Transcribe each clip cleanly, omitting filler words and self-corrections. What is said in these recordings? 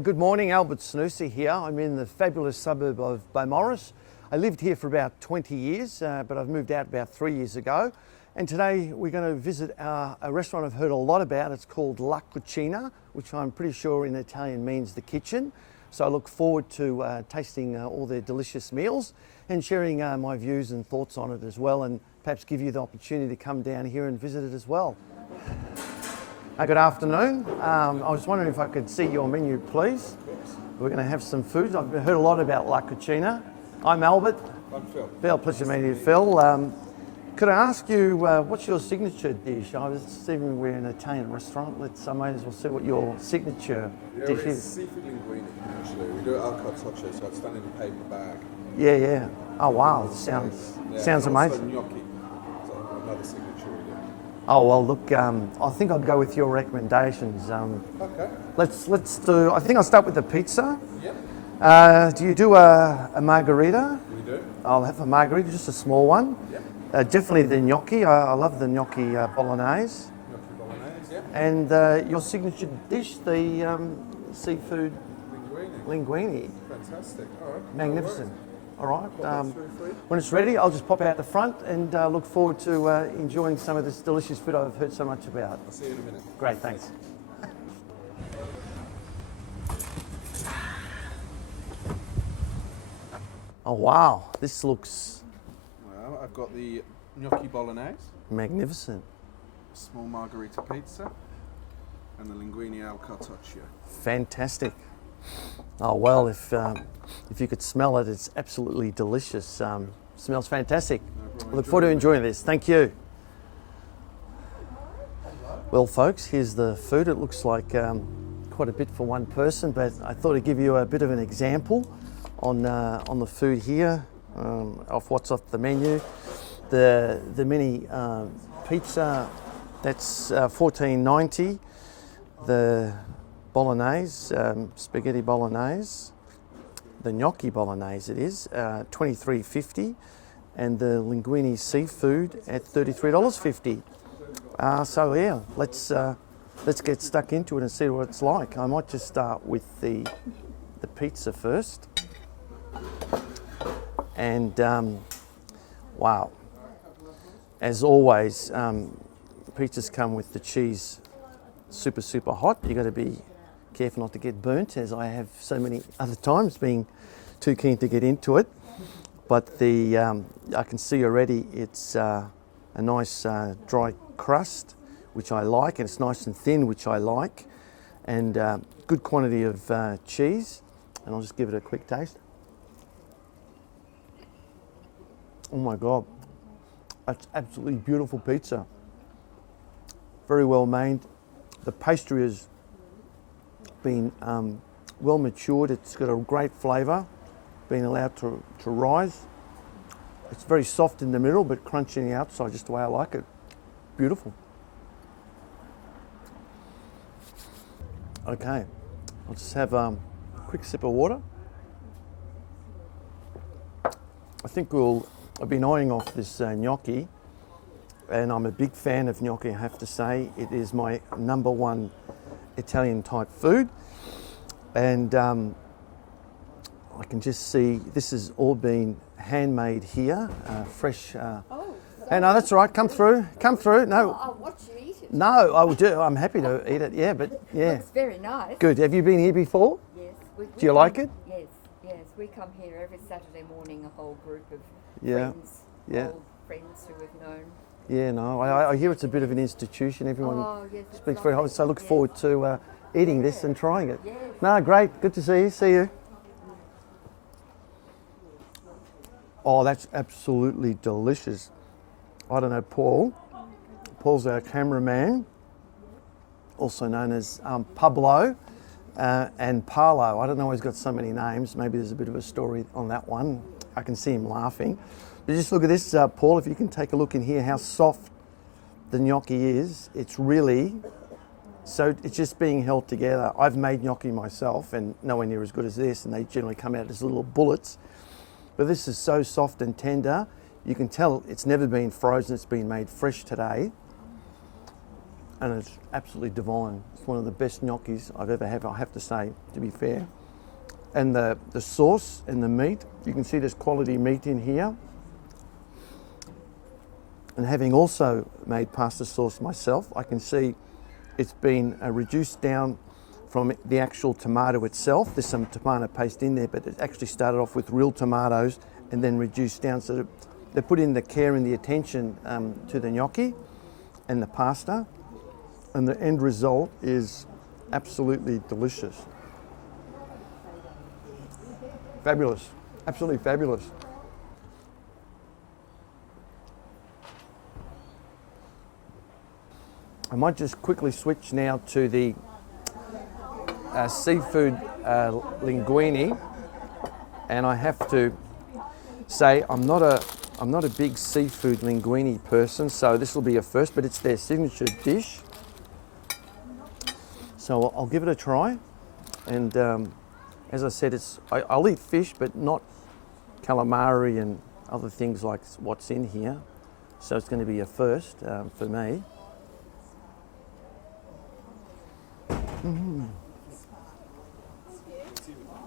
Good morning, Albert Cenusa here. I'm in the fabulous suburb of Beaumaris. I lived here for about 20 years, but I've moved out about 3 years ago. And today we're going to visit a restaurant I've heard a lot about. It's called La Cucina, which I'm pretty sure in Italian means the kitchen. So I look forward to tasting all their delicious meals and sharing my views and thoughts on it as well, and perhaps give you the opportunity to come down here and visit it as well. Good afternoon. I was wondering if I could see your menu, please. We're going to have some food. I've heard a lot about La Cucina. I'm Albert. I'm Phil. Phil, pleasure meeting you, Phil. Could I ask you, what's your signature dish? I was seeing we're in an Italian restaurant. I might as well see what your signature dish it's is. seafood linguine, actually. We do it al cartoccio, so it's done in a paper bag. Yeah. Oh, wow. Sounds and amazing. also gnocchi. So another signature we do. Oh, well, look, I think I'd go with your recommendations. Okay. Let's do, I think I'll start with the pizza. Yep. Do you do a margarita? We do. I'll have a margarita, just a small one. Yep. Definitely the gnocchi. I love the gnocchi bolognese. Gnocchi bolognese, yeah. And your signature dish, the seafood Linguine. linguine. Fantastic. All right. Magnificent. All right. That's through for you. When it's ready, I'll just pop out the front and look forward to enjoying some of this delicious food I've heard so much about. I'll see you in a minute. Great, thanks. Oh wow, this looks Well, I've got the gnocchi bolognese, magnificent. small margarita pizza, and the linguine al cartoccio. Fantastic. Oh well, if you could smell it, it's absolutely delicious. Smells fantastic. I look forward to enjoying this. Thank you. Well, folks, here's the food. It looks like quite a bit for one person, but I thought I'd give you a bit of an example on the food here, of what's off the menu. The mini pizza, that's $14.90. The bolognese, spaghetti bolognese, the gnocchi bolognese it is, $23.50, and the linguine seafood at $33.50. So yeah, let's get stuck into it and see what it's like. I might just start with the pizza first. And wow, as always, pizzas come with the cheese super hot. You got to be careful not to get burnt, as I have so many other times, being too keen to get into it. But I can see already it's a nice dry crust, which I like, and it's nice and thin, which I like, and good quantity of cheese. And I'll just give it a quick taste. Oh my God, that's absolutely beautiful pizza. Very well made. The pastry has been well matured. It's got a great flavour, being allowed to rise. It's very soft in the middle, but crunchy on the outside, just the way I like it. Beautiful. Okay, I'll just have a quick sip of water. I think I've been eyeing off this gnocchi, and I'm a big fan of gnocchi, I have to say. It is my number one Italian type food, and I can just see this has all been handmade here, fresh. Hey, no, that's all right. Come through. No. I'll watch you eat it. No, I will do. I'm happy to eat it. Yeah, but yeah. It's very nice. Good. Have you been here before? Yes. Do you like it? Yes. We come here every Saturday morning, a whole group of Yeah. old friends who we've known. Yeah, no. I hear it's a bit of an institution. Everyone Yes, it's speaks very highly. So I look Yes. forward to eating this and trying it. Yes. No, great. Good to see you. See you. Oh, that's absolutely delicious. I don't know, Paul. Paul's our cameraman, also known as Pablo and Paolo. I don't know why he's got so many names. Maybe there's a bit of a story on that one. I can see him laughing. But just look at this, Paul, if you can take a look in here, how soft the gnocchi is. It's really, so it's just being held together. I've made gnocchi myself, and nowhere near as good as this, and they generally come out as little bullets. But this is so soft and tender. You can tell it's never been frozen, it's been made fresh today. And it's absolutely divine. It's one of the best gnocchis I've ever had, I have to say, to be fair. And the sauce and the meat, you can see there's quality meat in here. And having also made pasta sauce myself, I can see it's been reduced down from the actual tomato itself. There's some tomato paste in there, but it actually started off with real tomatoes and then reduced down. So they put in the care and the attention to the gnocchi and the pasta, and the end result is absolutely delicious. Fabulous, absolutely fabulous. I might just quickly switch now to the seafood linguine, and I have to say I'm not a big seafood linguine person, so this will be a first, but it's their signature dish. So I'll give it a try, and as I said, I'll eat fish, but not calamari and other things like what's in here. So it's going to be a first for me.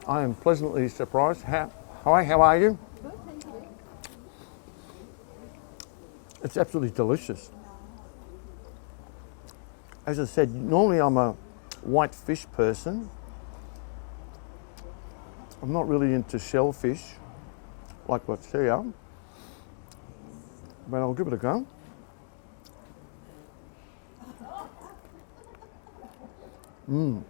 I am pleasantly surprised. Hi, how are you? Good, thank you. It's absolutely delicious. As I said, normally I'm a white fish person. I'm not really into shellfish like what's here, but I'll give it a go. The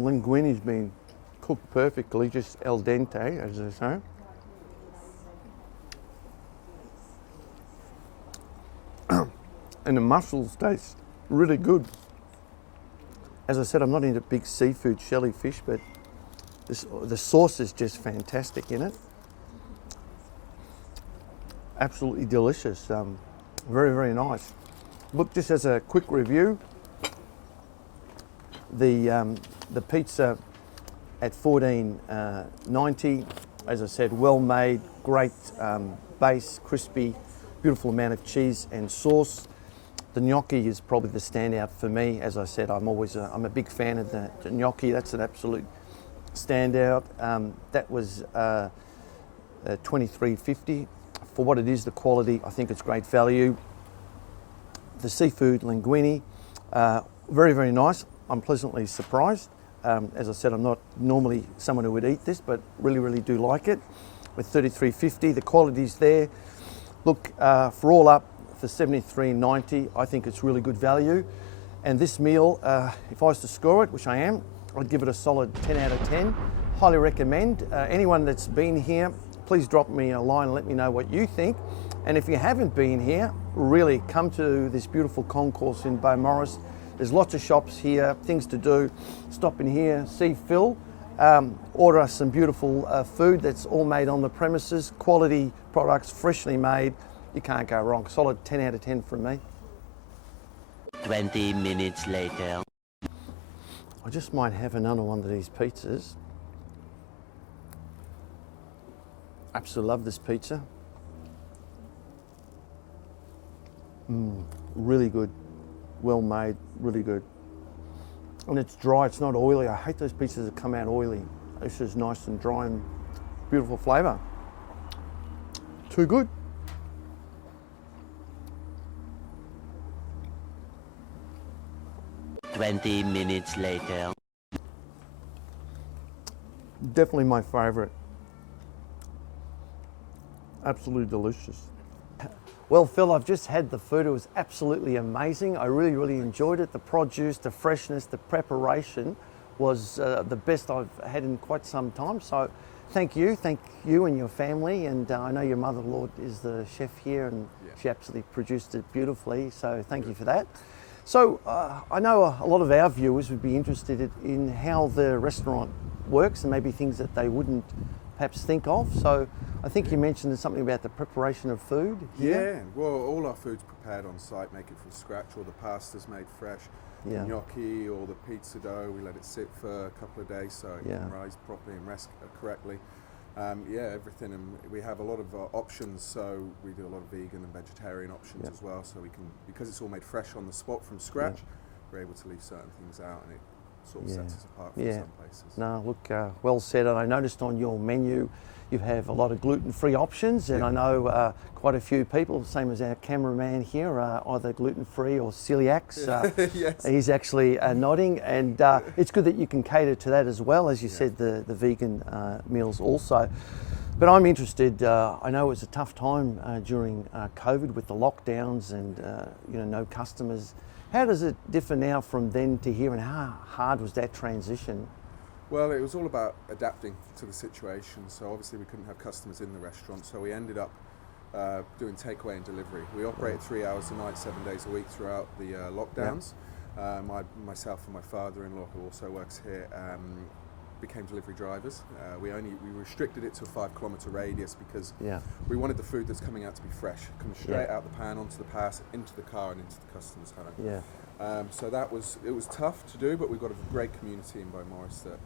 linguine's been cooked perfectly, just al dente, as they say. And the mussels taste really good. As I said, I'm not into big seafood, shelly fish, but the sauce is just fantastic in it. Absolutely delicious. Very, very nice. Look, just as a quick review, the pizza at $14.90, as I said, well made, great base, crispy, beautiful amount of cheese and sauce. The gnocchi is probably the standout for me. As I said, I'm a big fan of the gnocchi. That's an absolute standout. That was $23.50. For what it is, the quality, I think it's great value. The seafood linguine, very, very nice. I'm pleasantly surprised. As I said, I'm not normally someone who would eat this, but really, really do like it. With $33.50, the quality's there. Look, for all up, for $73.90, I think it's really good value. And this meal, if I was to score it, which I am, I'd give it a solid 10 out of 10. Highly recommend. Anyone that's been here, please drop me a line and let me know what you think. And if you haven't been here, really come to this beautiful concourse in Beaumaris. There's lots of shops here, things to do. Stop in here, see Phil, order us some beautiful food that's all made on the premises, quality products, freshly made. You can't go wrong. Solid 10 out of 10 from me. 20 minutes later. I just might have another one of these pizzas. Absolutely love this pizza. Really good, well made, really good. And it's dry, it's not oily. I hate those pizzas that come out oily. This is nice and dry and beautiful flavour. Too good. 20 minutes later. Definitely my favourite. Absolutely delicious. Well, Phil, I've just had the food. It was absolutely amazing. I really, really enjoyed it. The produce, the freshness, the preparation was the best I've had in quite some time. So thank you and your family. And I know your mother-in-law is the chef here, and she absolutely produced it beautifully. So thank you for that. So I know a lot of our viewers would be interested in how the restaurant works and maybe things that they wouldn't perhaps think of. So I think you mentioned something about the preparation of food here. Yeah, well, all our food's prepared on site, make it from scratch. All the pasta's made fresh. Yeah. The gnocchi or the pizza dough, we let it sit for a couple of days so it can rise properly and rest correctly. Yeah, everything, and we have a lot of options. So we do a lot of vegan and vegetarian options as well. So we can, because it's all made fresh on the spot from scratch, we're able to leave certain things out, and it sort of sets us apart from some places. No, look, well said. And I noticed on your menu you have a lot of gluten-free options, and I know quite a few people, same as our cameraman here, are either gluten-free or celiacs. Yes. He's actually nodding, and it's good that you can cater to that as well, as you said, the vegan meals also. But I'm interested, I know it was a tough time during COVID with the lockdowns and no customers. How does it differ now from then to here, and how hard was that transition? Well, it was all about adapting to the situation. So obviously we couldn't have customers in the restaurant, so we ended up doing takeaway and delivery. We operated 3 hours a night, 7 days a week throughout the lockdowns. Myself and my father-in-law, who also works here, became delivery drivers. We restricted it to a 5 kilometre radius because we wanted the food that's coming out to be fresh, coming straight out the pan, onto the pass, into the car and into the customer's home. So it was tough to do, but we've got a great community in Beaumaris that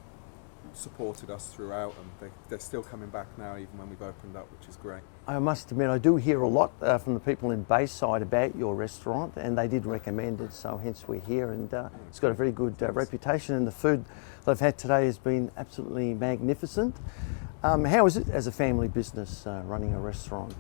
supported us throughout, and they're still coming back now even when we've opened up, which is great. I must admit, I do hear a lot from the people in Bayside about your restaurant, and they did recommend it, so hence we're here, and it's got a very good reputation, and the food that I've had today has been absolutely magnificent. How is it as a family business running a restaurant?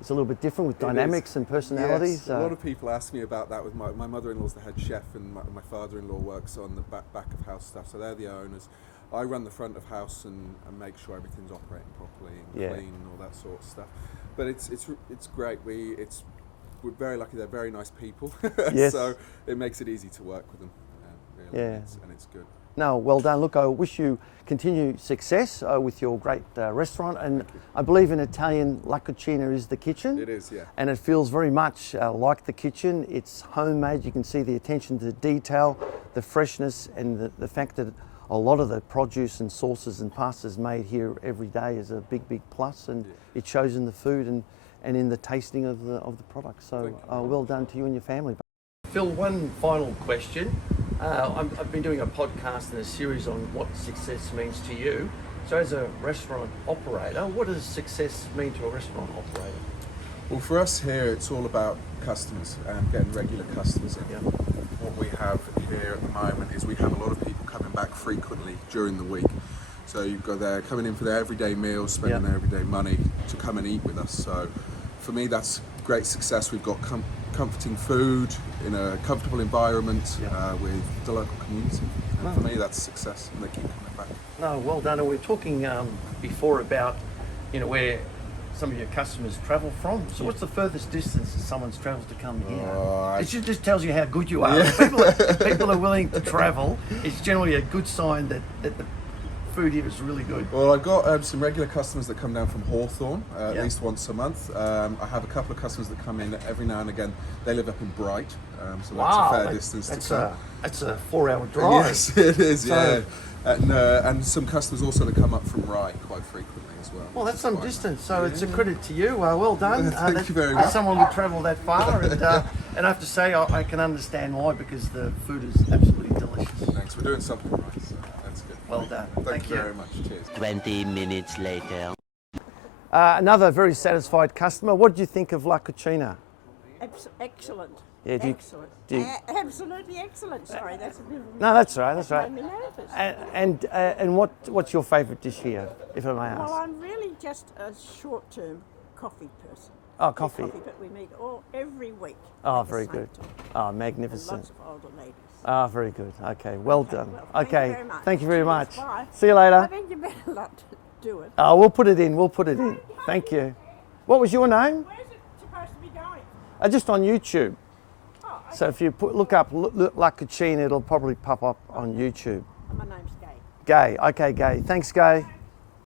It's a little bit different with dynamics and personalities. Yes, a lot of people ask me about that. With my mother-in-law's the head chef, and my father-in-law works on the back of house stuff, so they're the owners. I run the front of house and make sure everything's operating properly and clean and all that sort of stuff. But it's great. We're very lucky. They're very nice people, so it makes it easy to work with them. Really, and it's good. No, well done. Look, I wish you continued success with your great restaurant, and I believe in Italian, La Cucina is the kitchen. It is, yeah. And it feels very much like the kitchen. It's homemade. You can see the attention to detail, the freshness, and the fact that a lot of the produce and sauces and pastas made here every day is a big, big plus, and it shows in the food and in the tasting of the product. So well done to you and your family. Phil, one final question. I've been doing a podcast and a series on what success means to you. So as a restaurant operator, what does success mean to a restaurant operator? Well, for us here, it's all about customers and getting regular customers in. What we have here at the moment is we have a lot of people coming back frequently during the week. So you've got they're coming in for their everyday meals, spending their everyday money to come and eat with us. So for me, that's great success. We've got comforting food in a comfortable environment with the local community. And for me, that's success, and they keep coming back. No, well done. And we were talking before about where some of your customers travel from. So what's the furthest distance that someone's travelled to come here? It just tells you how good you are. If people are willing to travel, it's generally a good sign that the food here is really good. Well, I've got some regular customers that come down from Hawthorne at least once a month. I have a couple of customers that come in every now and again. They live up in Bright, so that's a fair distance to come. That's a 4-hour drive. Yes, it is, and some customers also that come up from Rye quite frequently as well. Well, that's some distance, so it's a credit to you. Well done. Thank you very much. Someone would travel that far, and I have to say I can understand why, because the food is absolutely delicious. Thanks, we're doing something right, so that's good. Well done. Thank you very much. Cheers. 20 minutes later. Another very satisfied customer. What did you think of La Cucina? Excellent. Yeah, Excellent. Absolutely excellent. Sorry, that's a bit of a No, that's right. That's right. made me nervous. And what's your favourite dish here, if I may ask? Well, I'm really just a short-term coffee person. Oh, coffee. But we meet every week. Oh, at the very same good. time. Oh, And magnificent. lots of older ladies. Ah, very good. Okay, well done. well, thank you Okay, very much. thank you very Cheers, much. bye. See you I later. think you better not do it. Oh, we'll put it in. We'll put it in. Thank you. What was your name? Where's it supposed to be going? Just on YouTube. Oh, So if you look up La Cucina, it'll probably pop up on YouTube. my name's Gay. Gay. Okay, Gay. Thanks, Gay.